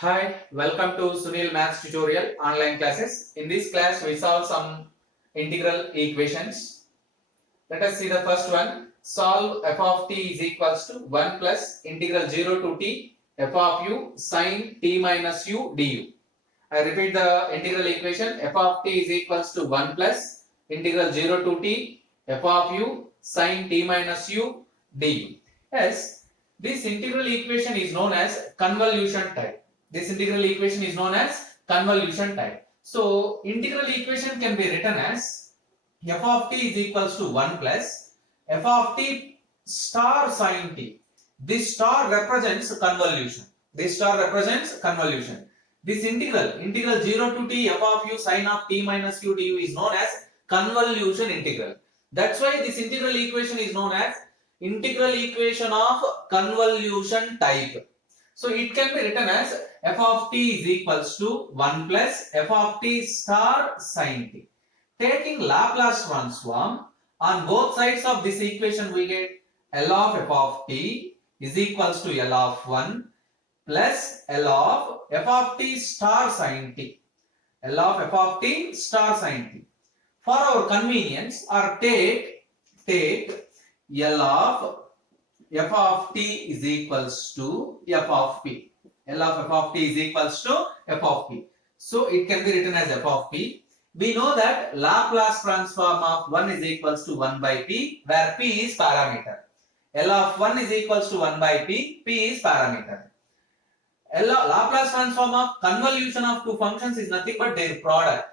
Hi, welcome to Sunil Maths tutorial online classes. In this class, we solve some integral equations. Let us see the first one. Solve f of t is equals to 1 plus integral 0 to t f of u sin t minus u du. I repeat the integral equation. F of t is equals to 1 plus integral 0 to t f of u sin t minus u du. Yes, this integral equation is known as convolution type. This integral equation is known as convolution type. So, integral equation can be written as f of t is equals to 1 plus f of t star sin t. This star represents convolution. This star represents convolution. This integral 0 to t f of u sin of t minus u du is known as convolution integral. That's why this integral equation is known as integral equation of convolution type. So it can be written as f of t is equals to 1 plus f of t star sin t. Taking Laplace transform on both sides of this equation, we get L of f of t is equals to L of 1 plus L of f of t star sin t. L of f of t star sin t. For our convenience, or take L of f of t is equals to f of p. L of f of t is equals to f of p. So it can be written as f of p. We know that Laplace transform of 1 is equals to 1 by p, where p is parameter. L of 1 is equals to 1 by p, p is parameter. Laplace transform of convolution of two functions is nothing but their product.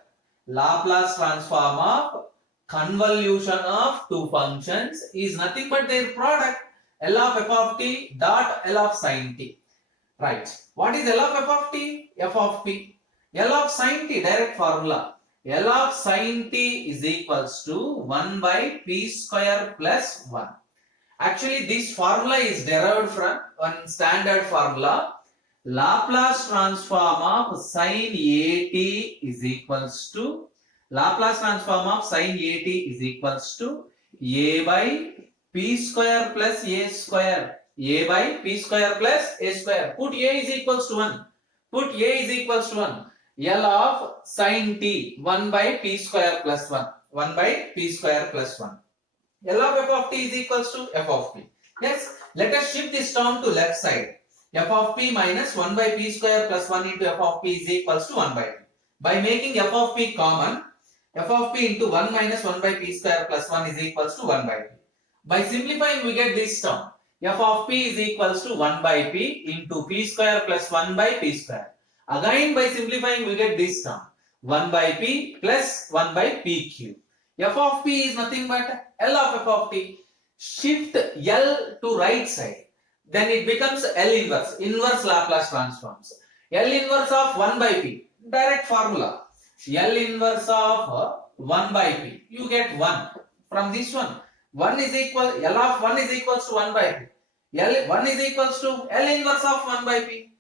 Laplace transform of convolution of two functions is nothing but their product. L of f of t dot L of sin t. Right. What is L of f of t? F of p. L of sin t, direct formula. L of sin t is equals to 1 by p square plus 1. Actually, this formula is derived from one standard formula. Laplace transform of sin at is equals to Laplace transform of sin at is equals to a by p square plus a square. A by p square plus a square. Put a is equals to 1. Put a is equals to 1. L of sin t 1 by p square plus 1. 1 by p square plus 1. L of f of t is equals to f of p. Yes, let us shift this term to left side. F of p minus 1 by p square plus 1 into f of p is equals to 1 by p. By making f of p common, f of p into 1 minus 1 by p square plus 1 is equals to 1 by p. By simplifying, we get this term. F of p is equals to 1 by p into p square plus 1 by p square. Again, by simplifying, we get this term. 1 by p plus 1 by p cube. F of p is nothing but L of f of t. Shift L to right side. Then it becomes L inverse. Inverse Laplace transforms. L inverse of 1 by p. Direct formula. L inverse of 1 by p. You get 1 from this one. 1 is equal, L of 1 is equals to 1 by p. L1 is equals to L inverse of 1 by p.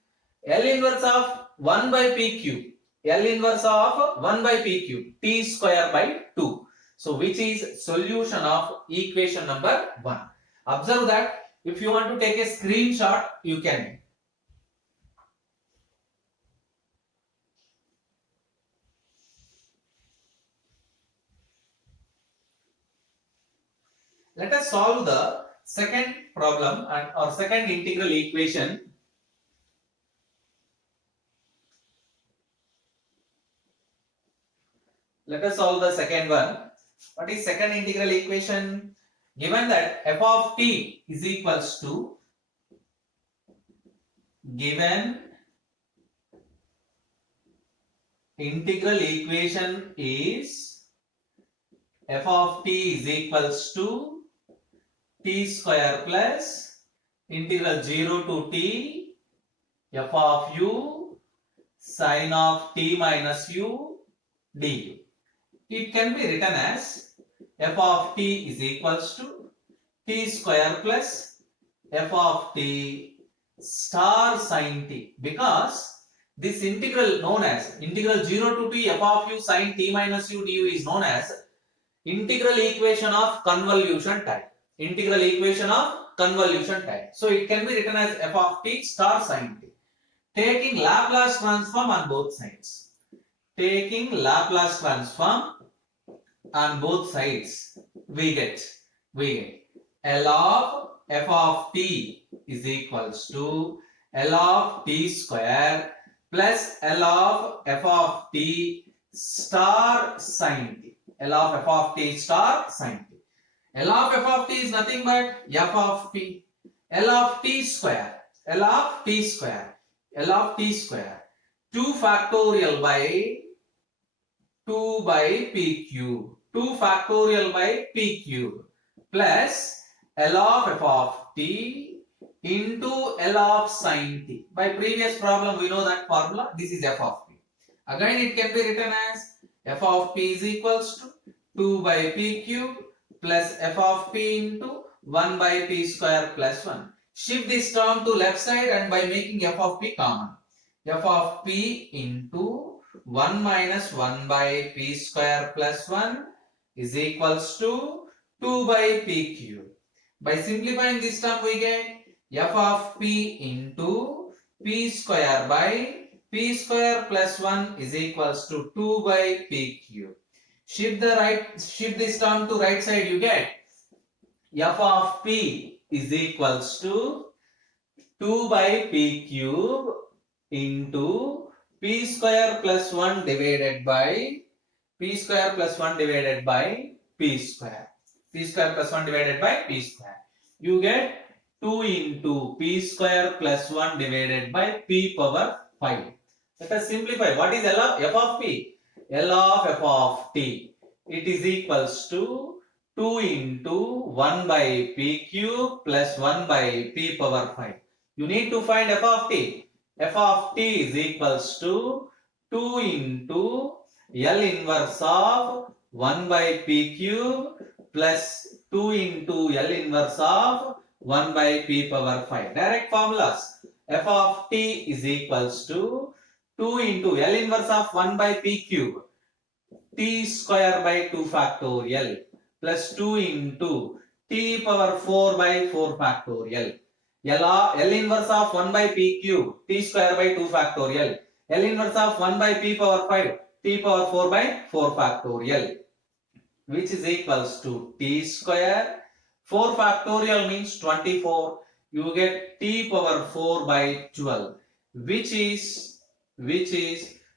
L inverse of 1 by p cube. L inverse of 1 by p cube. T square by 2. So which is solution of equation number 1. Observe that if you want to take a screenshot, you can. Let us solve the second problem or second integral equation. Let us solve the second one. What is second integral equation? Given that f of t is equals to, given integral equation is f of t is equals to t square plus integral 0 to t f of u sin of t minus u du. It can be written as f of t is equals to t square plus f of t star sin t, because this integral known as integral 0 to t f of u sin t minus u du is known as integral equation of convolution type. Integral equation of convolution type. So it can be written as f of t star sin t. taking Laplace transform on both sides. Taking Laplace transform on both sides, we get L of f of t is equals to L of t square plus L of f of t star sin t. L of f of t star sin t. L of f of t is nothing but f of p. L of t square. L of t square. L of t square. 2 factorial by 2 by p cube. 2 factorial by p cube plus L of f of t into L of sin t. By previous problem we know that formula. This is f of p. Again it can be written as f of p is equals to 2 by p cube plus f of p into 1 by p square plus 1. Shift this term to left side and by making f of p common. F of p into 1 minus 1 by p square plus 1 is equals to 2 by p cube. By simplifying this term we get f of p into p square by p square plus 1 is equals to 2 by p cube. Shift this term to right side, you get f of p is equals to 2 by p cube into p square plus 1 divided by p square plus 1 divided by p square. P square plus 1 divided by p square. You get 2 into p square plus 1 divided by p power 5. Let us simplify. What is L of f of p? L of f of t. It is equals to 2 into 1 by p cube plus 1 by p power 5. You need to find f of t. F of t is equals to 2 into L inverse of 1 by p cube plus 2 into L inverse of 1 by p power 5. Direct formulas. F of t is equals to 2 into L inverse of 1 by p cube t square by 2 factorial plus 2 into t power 4 by 4 factorial. L inverse of 1 by p cube t square by 2 factorial. L inverse of 1 by p power 5 t power 4 by 4 factorial, which is equals to t square. 4 factorial means 24. You get t power 4 by 12, which is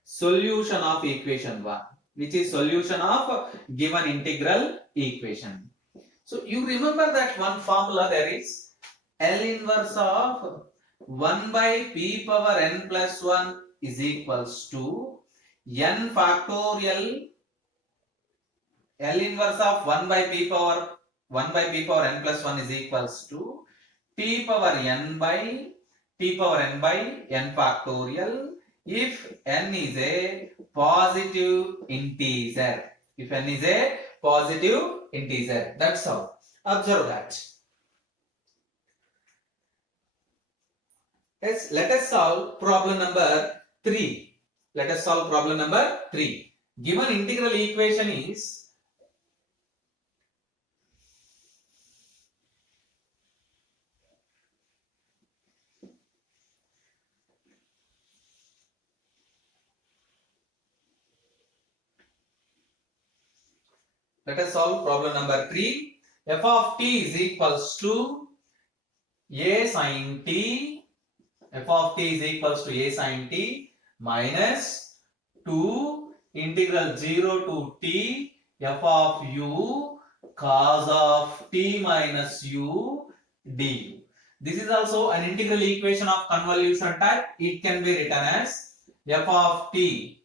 solution of equation 1. Which is solution of given integral equation. So you remember that one formula there is L inverse of 1 by p power n plus 1 is equals to n factorial. L inverse of 1 by p power n plus 1 is equals to t power n by n factorial if n is a positive integer. If n is a positive integer. That's how. Observe that. Yes, let us solve problem number 3. Let us solve problem number 3. Given integral equation is let us solve problem number 3. F of t is equals to a sin t. F of t is equals to a sin t minus 2 integral 0 to t f of u cos of t minus u du. This is also an integral equation of convolution type. It can be written as f of t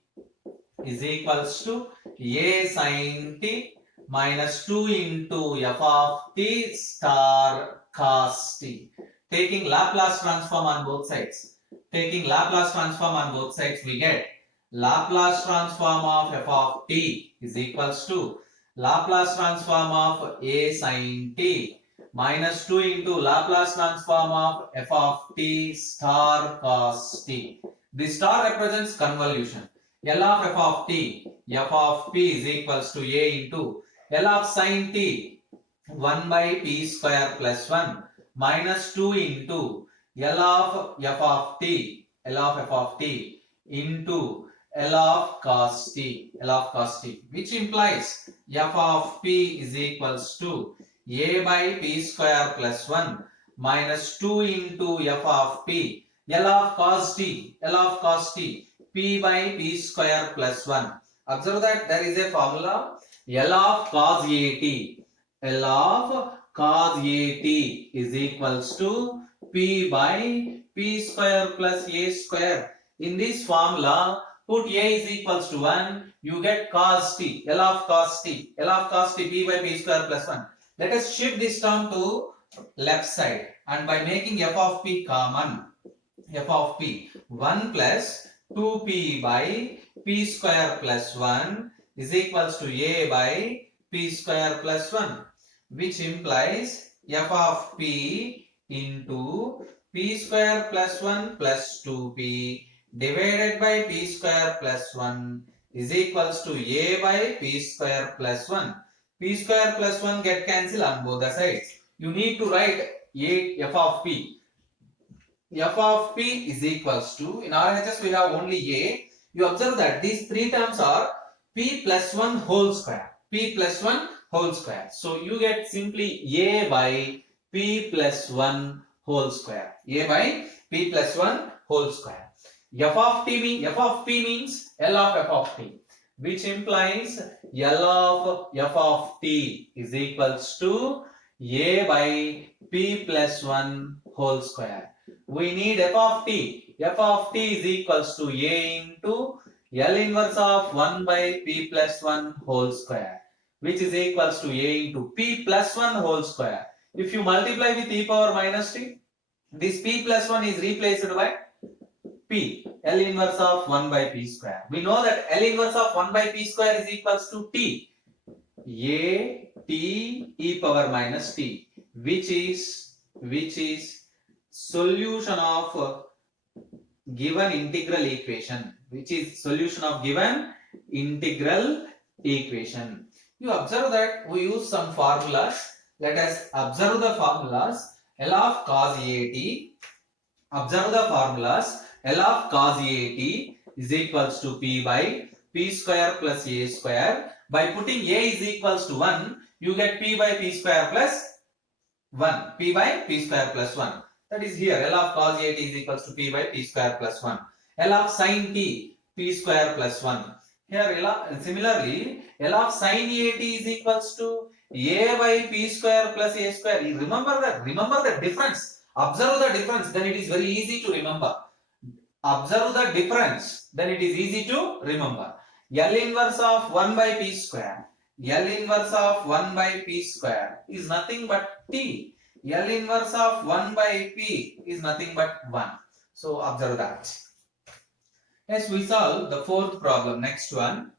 is equals to a sin t minus 2 into f of t star cos t. Taking Laplace transform on both sides. Taking Laplace transform on both sides, we get Laplace transform of f of t is equals to Laplace transform of a sin t minus 2 into Laplace transform of f of t star cos t. This star represents convolution. L of f of t is equals to a into L of sin t 1 by t square plus 1 minus 2 into L of f of t L of f of t into L of cos t, which implies f of p is equals to a by p square plus 1 minus 2 into f of p, L of cos t, p by p square plus 1. Observe that there is a formula L of cos a t is equals to p by p square plus a square. In this formula, put a is equals to 1, you get cos t, L of cos t, p by p square plus 1. Let us shift this term to left side, and by making f of p common, f of p 1 plus 2p by p square plus 1 is equals to a by p square plus 1, which implies f of p into p square plus 1 plus 2p divided by p square plus 1 is equals to a by p square plus 1. P square plus 1 get cancelled on both the sides. You need to write f of p. F of p is equals to, in RHS we have only a. You observe that these three terms are p plus 1 whole square. So you get simply a by p plus 1 whole square. F of p means L of f of t, which implies L of f of t is equals to a by p plus 1 whole square. We need f of t. F of t is equals to a into L inverse of 1 by p plus 1 whole square, which is equals to a into p plus 1 whole square. If you multiply with e power minus t, this p plus 1 is replaced by p, L inverse of 1 by p square. We know that L inverse of 1 by p square is equals to t, a t e power minus t, which is solution of given integral equation, You observe that we use some formulas. Let us observe the formulas. L of cos a t is equals to p by p square plus a square. By putting a is equals to 1, you get p by p square plus 1. That is here, L of cos a t is equals to p by p square plus 1. L of sin t, p square plus 1. Here, similarly, L of sin a t is equals to a by p square plus a square. You remember the difference. Observe the difference, then it is very easy to remember. L inverse of 1 by p square. Is nothing but t. L inverse of 1 by p is nothing but 1. So observe that. Yes, we solve the fourth problem. Next one.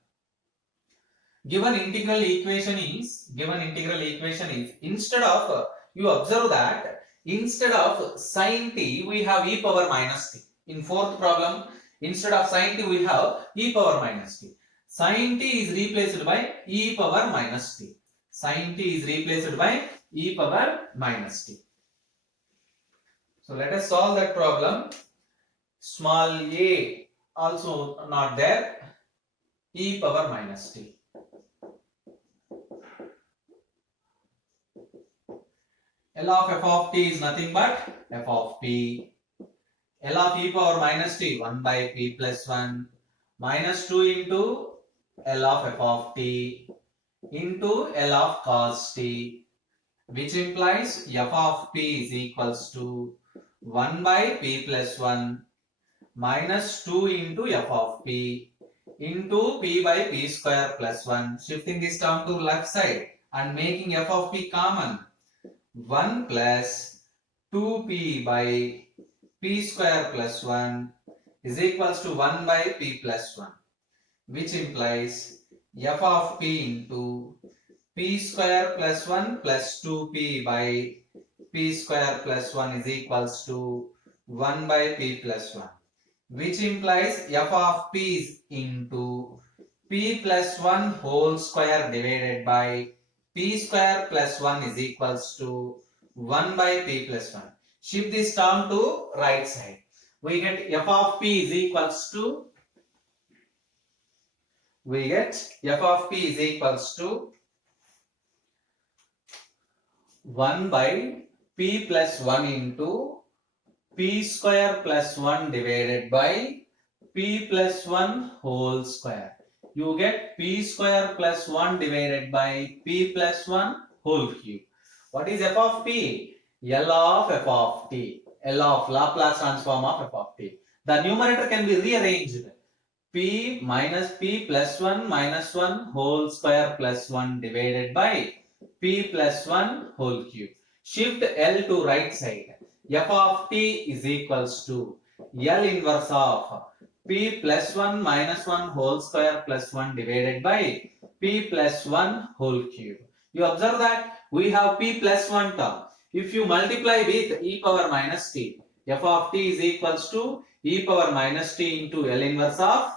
Given integral equation is instead of, you observe that instead of sin t we have e power minus t. In fourth problem, instead of sin t we have e power minus t. Sin t is replaced by e power minus t. So let us solve that problem. Small a also not there, e power minus t. L of f of t is nothing but f of p. L of e power minus t 1 by p plus 1 minus 2 into L of f of t into L of cos t, which implies f of p is equals to 1 by p plus 1 minus 2 into f of p into p by p square plus 1. Shifting this term to left side and making f of p common. 1 plus 2p by p square plus 1 is equals to 1 by p plus 1, which implies f of p into p square plus 1 plus 2p by p square plus 1 is equals to 1 by p plus 1, which implies f of p is into p plus 1 whole square divided by p square plus 1 is equals to 1 by p plus 1. Shift this term to right side. we get f of p is equals to, we get f of p is equals to 1 by p plus 1 into p square plus 1 divided by p plus 1 whole square. You get p square plus 1 divided by p plus 1 whole cube. What is f of p? L of f of t. L of Laplace transform of f of t. The numerator can be rearranged. P minus p plus 1 minus 1 whole square plus 1 divided by p plus 1 whole cube. Shift L to right side. F of t is equals to L inverse of p plus 1 minus 1 whole square plus 1 divided by p plus 1 whole cube. You observe that we have p plus 1 term. If you multiply with e power minus t, f of t is equals to e power minus t into L inverse of,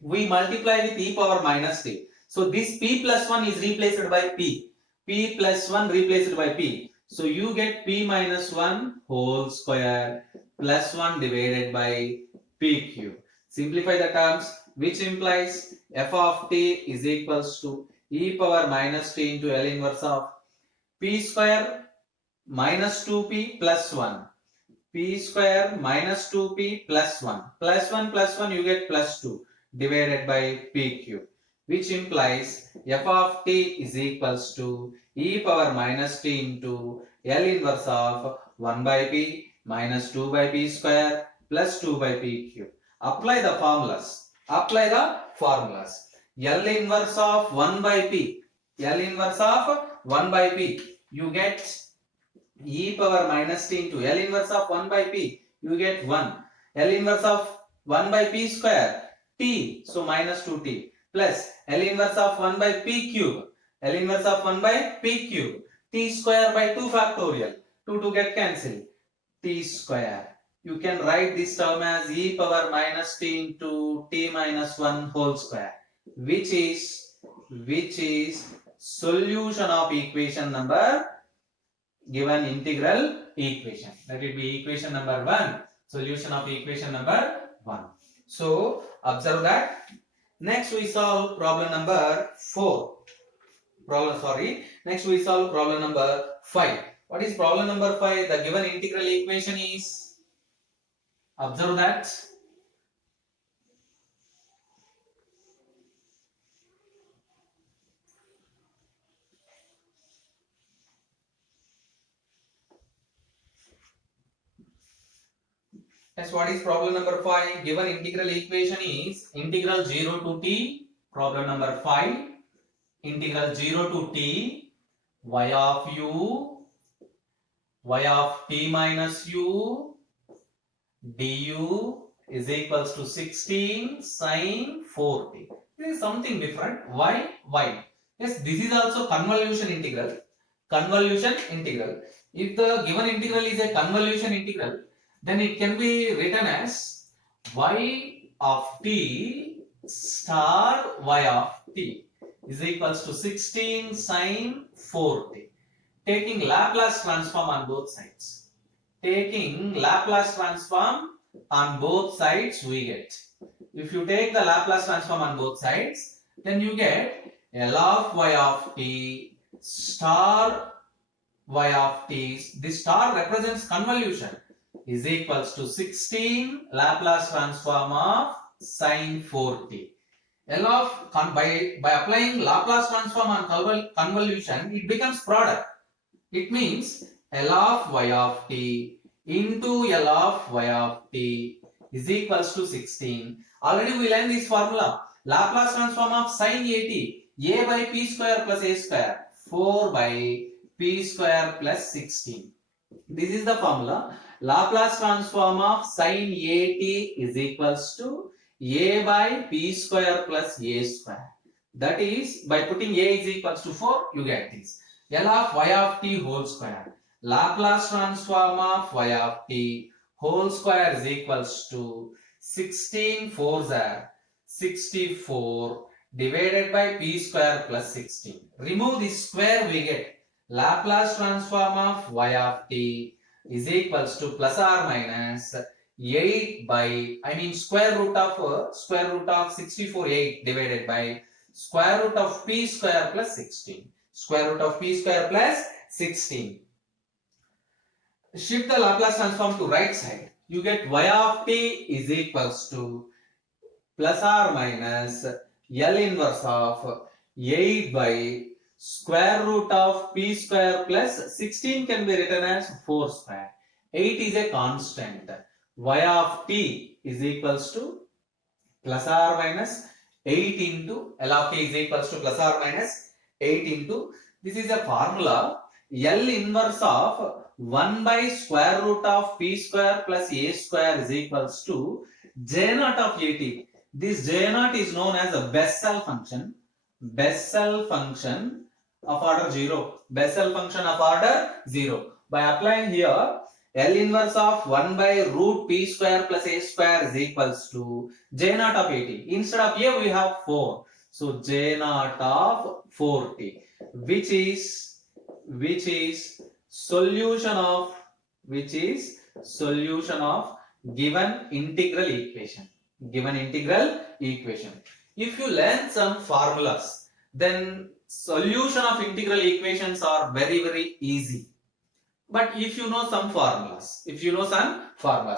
we multiply with e power minus t. So this p plus 1 is replaced by p. P plus 1 replaced by p. So you get p minus 1 whole square plus 1 divided by p cube. Simplify the terms, which implies f of t is equals to e power minus t into L inverse of p square minus 2p plus 1. P square minus 2p plus 1. Plus 1 plus 1 you get plus 2 divided by p cube, which implies f of t is equals to e power minus t into L inverse of 1 by p minus 2 by p square plus 2 by p cube. Apply the formulas. Apply the formulas. L inverse of 1 by p. L inverse of 1 by p. You get e power minus t into L inverse of 1 by p. You get 1. L inverse of 1 by p square. T. So minus 2t. Plus L inverse of 1 by p cube. L inverse of 1 by p cube. T square by 2 factorial. 2 to get cancelled. T square. You can write this term as e power minus t into t minus 1 whole square, which is solution of equation number given integral equation. That will be equation number 1. Solution of equation number 1. So observe that. Next we solve problem number 4. Next we solve problem number 5. What is problem number 5? The given integral equation is, observe that, yes, what is problem number 5? Given integral equation is integral 0 to t, problem number 5, integral 0 to t y of u, y of t minus u du is equals to 16 sine 4t. This is something different. Why? Why? Yes, this is also convolution integral. Convolution integral. If the given integral is a convolution integral, then it can be written as y of t star y of t is equals to 16 sine 4t. Taking Laplace transform on both sides. Taking Laplace transform on both sides, we get, if you take the Laplace transform on both sides, then you get L of y of t star y of t. This star represents convolution, is equals to 16 Laplace transform of sine 4t. L of by applying Laplace transform on convolution, it becomes product. It means L of y of t into L of y of t is equals to 16. Already we learned this formula. Laplace transform of sine at, a by p square plus a square, 4 by p square plus 16. This is the formula. Laplace transform of sine at is equals to a by p square plus a square. That is, by putting a is equals to 4, you get this. L of y of t whole square. Laplace transform of y of t whole square is equals to 16 4s are 64 divided by p square plus 16. Remove this square, we get Laplace transform of y of t is equals to plus or minus 8 by, square root of 64 8 divided by square root of p square plus 16. Square root of p square plus 16. Shift the Laplace transform to right side. You get y of t is equals to plus or minus L inverse of 8 by square root of p square plus 16 can be written as 4 square. 8 is a constant. Y of t is equals to plus or minus 8 into L of t is equals to plus or minus 8 into, this is a formula, L inverse of 1 by square root of p square plus a square is equals to J naught of at. This J naught is known as a Bessel function. Bessel function of order 0. Bessel function of order 0. By applying here, L inverse of 1 by root p square plus a square is equals to J naught of at. Instead of a, we have 4. So J naught of 4t, which is solution of given integral equation. If you learn some formulas, then solution of integral equations are very easy. But if you know some formulas,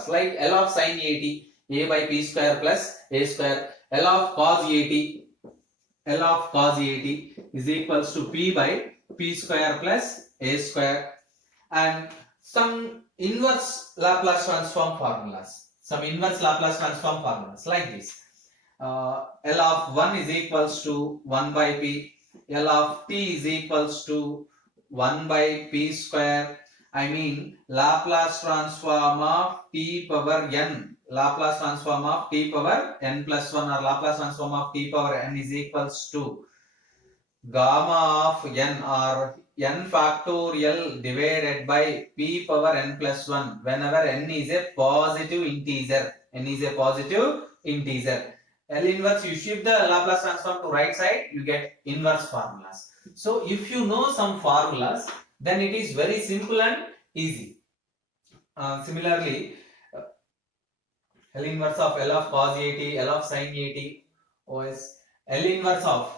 like L of sin at, a by p square plus a square, L of cos at is equals to p by p square plus a square, and some inverse Laplace transform formulas. Like this. L of 1 is equals to 1 by p. L of t is equals to 1 by p square. Laplace transform of t power n. Laplace transform of t power n plus 1 or Laplace transform of t power n is equals to gamma of n or n factorial divided by p power n plus 1 whenever n is a positive integer. L inverse, you shift the Laplace transform to right side, you get inverse formulas. So if you know some formulas, then it is very simple and easy. Similarly, L inverse of L of cos at, L of sin at, was L inverse of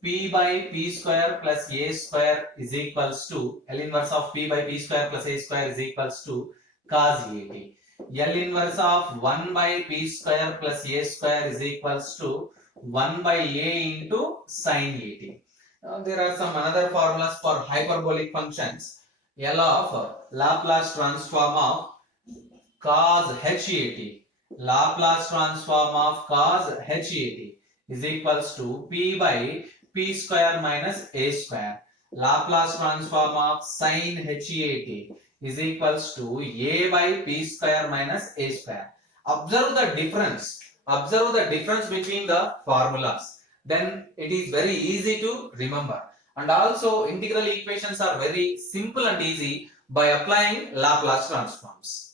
p by p square plus a square is equals to L inverse of p by p square plus a square is equals to cos at. L inverse of 1 by p square plus a square is equals to 1 by a into sin at. There are some another formulas for hyperbolic functions. L of Laplace transform of cos h at. Laplace transform of cos h at is equals to p by p square minus a square. Laplace transform of sin h at is equals to a by p square minus a square. Observe the difference between the formulas. Then it is very easy to remember. And also integral equations are very simple and easy by applying Laplace transforms.